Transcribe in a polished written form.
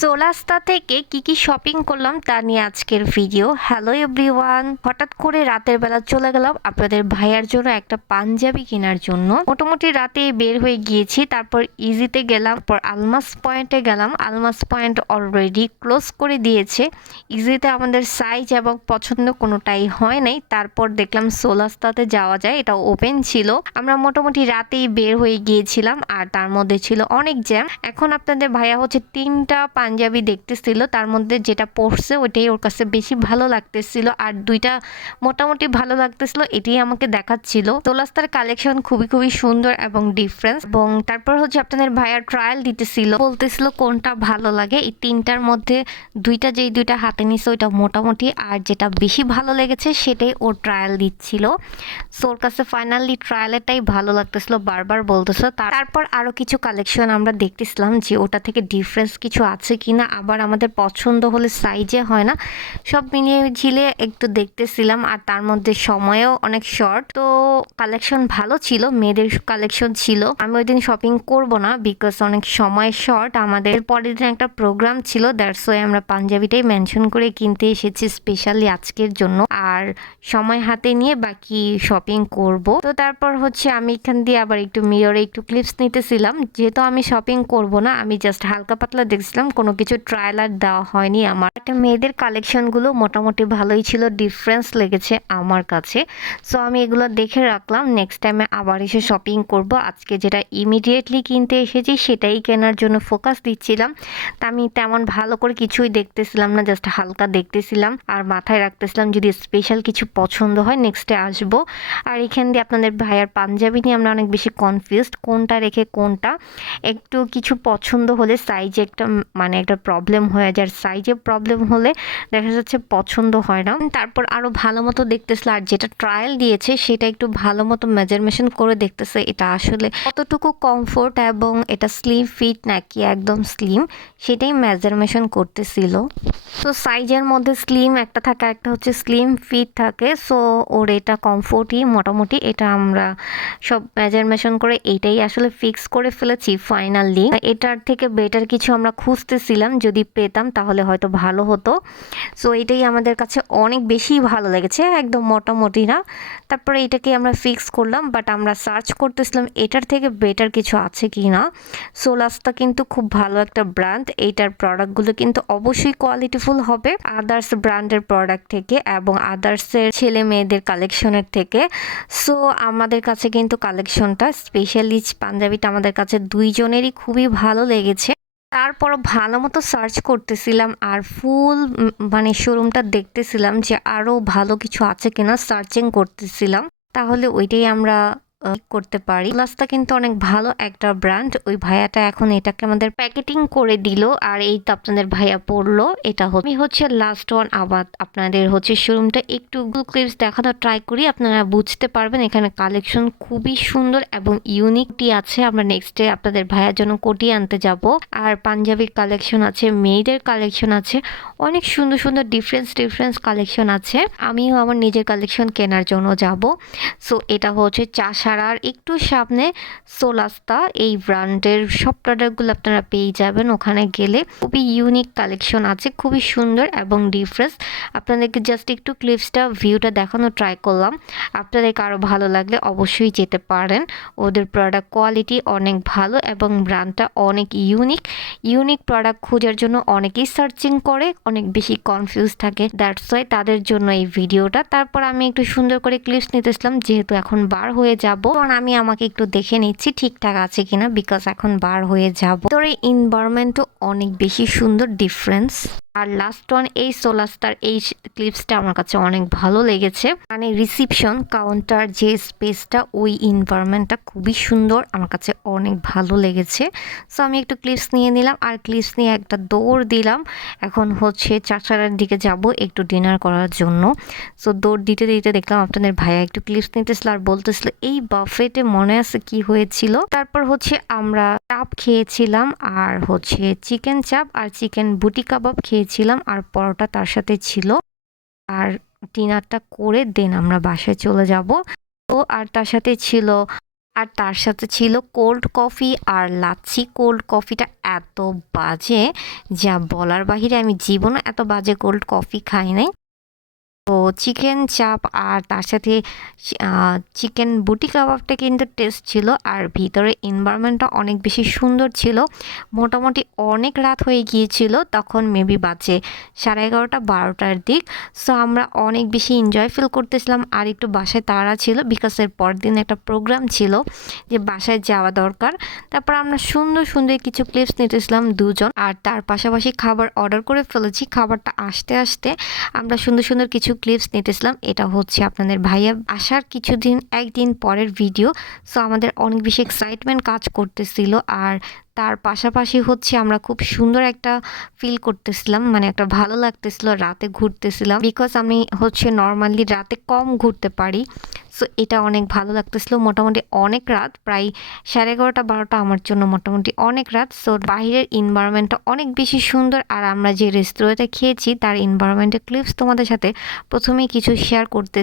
সোলাস্তা থেকে কি শপিং করলাম তা নিয়ে আজকের ভিডিও। হ্যালো এভরিওয়ান, হঠাৎ করে রাতের বেলা চলে গেলাম আপনাদের ভাইয়ার জন্য একটা পাঞ্জাবি কেনার জন্য। মোটামুটি রাতে বের হয়ে গিয়েছি, তারপর ইজিতে গেলাম, তারপর আলমাস পয়েন্টে গেলাম। আলমাস পয়েন্ট অলরেডি ক্লোজ করে দিয়েছে। ইজিতে আমাদের সাইজ এবং পছন্দ কোনোটাই হয় নাই। তারপর দেখলাম সোলাস্তাতে যাওয়া যায়, এটা ওপেন ছিল। আমরা মোটামুটি রাতেই বের হয়ে গিয়েছিলাম আর তার মধ্যে ছিল অনেক জ্যাম। এখন আপনাদের ভাইয়া হচ্ছে 3টা পাঞ্জাবি দেখতেছিল, তার মধ্যে যেটা পরছে ওইটাই ওর কাছে বেশি ভালো লাগতেছিল, আর 2টা মোটামুটি ভালো লাগতেছিল, এটাই আমাকে দেখাচ্ছিল। তোলাস্তার কালেকশন খুবই সুন্দর এবং ডিফারেন্স। এবং তারপর হচ্ছে আপনাদের ভাইয়ার ট্রায়াল দিতেছিল, বলতেছিল কোনটা ভালো লাগে। এই 3টার মধ্যে 2টা যেই 2টা হাতে নিছে ওইটা মোটামুটি, আর যেটা বেশি ভালো লেগেছে সেটাই ও ট্রায়াল দিচ্ছিল। সো ওর কাছে ফাইনালি ট্রায়ালেরটাই ভালো লাগতেছিল, বারবার বলতেছিল। তারপর আরও কিছু কালেকশন আমরা দেখতেছিলাম যে ওটা থেকে ডিফারেন্স কিছু আছে কিনা, আবার আমাদের পছন্দ হলে সাইজে হয় না, সব মিলিয়ে ঝিলে একটু দেখতেছিলাম। আর তার মধ্যে সময়ও অনেক শর্ট, তো কালেকশন ভালো ছিল, মেয়েদের কালেকশন ছিল। আমি ওই দিন শপিং করব না বিকজ অনেক সময় শর্ট। আমাদের পরের দিন একটা প্রোগ্রাম ছিল, দ্যাটস ওয়াই আমরা পাঞ্জাবিটাই মেনশন করে কিনতে এসেছি স্পেশালি আজকের জন্য। আর সময় হাতে নিয়ে বাকি শপিং করব। তো তারপর হচ্ছে আমি এখান দিয়ে আবার একটু মিররে একটু ক্লিপস নিতেছিলাম, যেহেতু আমি শপিং করব না, আমি জাস্ট হালকা পাতলা দেখছিলাম, কোনো কিছু ট্রায়ালার দেওয়া হয়নি আমার। একটা মেয়েদের কালেকশনগুলো মোটামুটি ভালোই ছিল, ডিফারেন্স লেগেছে আমার কাছে। সো আমি এগুলো দেখে রাখলাম, নেক্সট টাইমে আবার এসে শপিং করব। আজকে যেটা ইমিডিয়েটলি কিনতে এসেছি সেটাই কেনার জন্য ফোকাস দিচ্ছিলাম। তা আমি তেমন ভালো করে কিছুই দেখতেছিলাম না, জাস্ট হালকা দেখতেছিলাম আর মাথায় রাখতেছিলাম যদি স্পেশাল কিছু পছন্দ হয় নেক্সটে আসবো। আর এখান দিয়ে আপনাদের ভাইয়ার পাঞ্জাবি নিয়ে আমরা অনেক বেশি কনফিউজড, কোনটা রেখে কোনটা। একটু কিছু পছন্দ হলে সাইজে একটা মানে একটা প্রবলেম হয়ে যায়, সাইজে প্রবলেম হলে দেখা যাচ্ছে পছন্দ হয় না। তারপর আরও ভালো মতো দেখতেছিল, আর যেটা ট্রায়াল দিয়েছে সেটা একটু ভালো মতো মেজারমেশন করে দেখতেছে এটা আসলে কতটুকু কমফোর্ট এবং এটা স্লিম ফিট নাকি একদম স্লিম, সেটাই মেজারমেশন করতেছিল। তো সাইজের মধ্যে স্লিম একটা থাকে, একটা হচ্ছে স্লিম ফিট থাকে। সো ওর এটা কমফোর্টই মোটামুটি, এটা আমরা সব মেজারমেশন করে এইটাই আসলে ফিক্স করে ফেলেছি ফাইনালি। এটার থেকে বেটার কিছু আমরা খুঁজতেছিলাম, যদি পেতাম তাহলে হয়তো ভালো হতো। সো এটাই আমাদের কাছে অনেক বেশি ভালো লেগেছে, একদম মোটামুটি না। তারপরে এটাকে আমরা ফিক্স করলাম, বাট আমরা সার্চ করতেছিলাম এটার থেকে বেটার কিছু আছে কি না। সোলাস্তা কিন্তু খুব ভালো একটা ব্র্যান্ড, এইটার প্রোডাক্টগুলো কিন্তু অবশ্যই কোয়ালিটিফুল হবে আদার্স ব্র্যান্ডের প্রোডাক্ট থেকে এবং আদার্সের ছেলে মেয়েদের কালেকশনের থেকে। সো আমাদের কাছে কিন্তু কালেকশনটা স্পেশালি পাঞ্জাবিটা আমাদের কাছে দুইজনেরই খুবই ভালো লেগেছে। তারপরও ভালো মতো সার্চ করতেছিলাম আর ফুল মানে শোরুমটা দেখতেছিলাম যে আরও ভালো কিছু আছে কিনা, সার্চিং করতেছিলাম, তাহলে ওইটাই আমরা করতে পারি। প্লাসটা কিন্তু অনেক ভালো একটা ব্র্যান্ড। ওই ভাইয়াটা এখন এটাকে আমাদের প্যাকেটিং করে দিল, আর এই তো আপনাদের ভাইয়া পড়লো। এটা হচ্ছে লাস্ট ওয়ান। আবার আপনাদের হচ্ছে শোরুমটা একটু ক্লিপস দেখানো ট্রাই করি, আপনারা বুঝতে পারবেন। এখানে কালেকশন খুবই সুন্দর এবং ইউনিকটি আছে। আমরা নেক্সট ডে আপনাদের ভাইয়ার জন্য কোটি আনতে যাব। আর পাঞ্জাবির কালেকশন আছে, মেয়েদের কালেকশন আছে, অনেক সুন্দর ডিফারেন্স কালেকশন আছে। আমিও আমার নিজের কালেকশন কেনার জন্য যাব। সো এটা হচ্ছে চাষারার একটু সামনে সোলাস্তা, এই ব্র্যান্ডের সব প্রোডাক্টগুলো আপনারা পেয়ে যাবেন ওখানে গেলে। খুবই ইউনিক কালেকশন আছে, খুবই সুন্দর এবং ডিফারেন্স। আপনাদেরকে জাস্ট একটু ক্লিপসটা ভিউটা দেখানো ট্রাই করলাম, আপনাদের কারো ভালো লাগলে অবশ্যই যেতে পারেন। ওদের প্রোডাক্ট কোয়ালিটি অনেক ভালো এবং ব্র্যান্ডটা অনেক ইউনিক প্রোডাক্ট খোঁজার জন্য অনেকেই সার্চিং করে, অনেক বেশি কনফিউজ থাকে, দ্যাটস ওয়াই তাদের জন্য এই ভিডিওটা। তারপর আমি একটু সুন্দর করে ক্লিপস নিতেছিলাম, যেহেতু এখন বার হয়ে যাব, কারণ আমি আমাকে একটু দেখে নিচ্ছি ঠিকঠাক আছে কিনা, বিকজ এখন বার হয়ে যাব। তোর এই এনভায়রনমেন্টও অনেক বেশি সুন্দর, ডিফারেন্স। আর লাস্ট ওয়ান এই সোলাস্তার এই ক্লিপসটা আমার কাছে অনেক ভালো লেগেছে, মানে রিসিপশন কাউন্টার যে স্পেসটা, ওই এনভায়রনমেন্টটা খুবই সুন্দর, আমার কাছে অনেক ভালো লেগেছে। সো আমি একটু ক্লিপস নিয়ে নিলাম, আর ক্লিপস নিয়ে একটা দৌড় দিলাম। এখন হচ্ছে চাচারার দিকে যাব একটু ডিনার করার জন্য। সো দৌড় দিতে দিতে দেখলাম আপনাদের ভাইয়া একটু ক্লিপস নিতেছিল আর বলতেছিল এই বাফেটে মনে আছে কি হয়েছিল। তারপর হচ্ছে আমরা চাপ খেয়েছিলাম, আর হচ্ছে চিকেন চাপ আর চিকেন বুটি কাবাব খেয়েছিলাম, আর পরোটা তার সাথে ছিল। আর ডিনারটা করে দেন আমরা বাসায় চলে যাব। তো আর তার সাথে ছিল আর তার সাথে ছিল কোল্ড কফি আর লাচ্ছি। কোল্ড কফিটা এত বাজে যা বলার বাহিরে, আমি জীবনে এত বাজে কোল্ড কফি খাই নাই। তো চিকেন চাপ আর তার সাথে চিকেন বুটি কাবাবটা কিন্তু টেস্ট ছিল, আর ভিতরে এনভায়রনমেন্টটা অনেক বেশি সুন্দর ছিল। মোটামুটি অনেক রাত হয়ে গিয়েছিল তখন, মেবি বাজে 11:30 12টার দিক। সো আমরা অনেক বেশি এনজয় ফিল করতেছিলাম, আর একটু বাসায় তাড়া ছিল বিকজ এর পরের দিন একটা প্রোগ্রাম ছিল যে বাসায় যাওয়া দরকার। তারপর আমরা সুন্দর সুন্দর কিছু ক্লিপস নিতেছিলাম দুজন, আর তার পাশাপাশি খাবার অর্ডার করে ফেলেছি। খাবারটা আসতে আসতে আমরা সুন্দর সুন্দর কিছু ক্লিপস নিতেছিলাম। এটা হচ্ছে আপনাদের ভাইয়া আসার একদিন পরের ভিডিও। সো আমাদের অনেক বেশি এক্সাইটমেন্ট কাজ করতেছিল, আর তার পাশাপাশি হচ্ছে আমরা খুব সুন্দর একটা ফিল করতেছিলাম, মানে একটা ভালো লাগতেছিল রাতে ঘুরতেছিলাম, বিকজ আমি হচ্ছে নর্মালি রাতে কম ঘুরতে পারি। সো এটা অনেক ভালো লাগতেছিল। মোটামুটি অনেক রাত, প্রায় 11:30 12টা আমার জন্য মোটামুটি অনেক রাত। সো বাইরের এনভায়রনমেন্টটা অনেক বেশি সুন্দর, আর আমরা যে রেস্তোরাঁতে খেয়েছি তার এনভায়রনমেন্টের ক্লিপস তোমাদের সাথে প্রথমেই কিছু শেয়ার করতে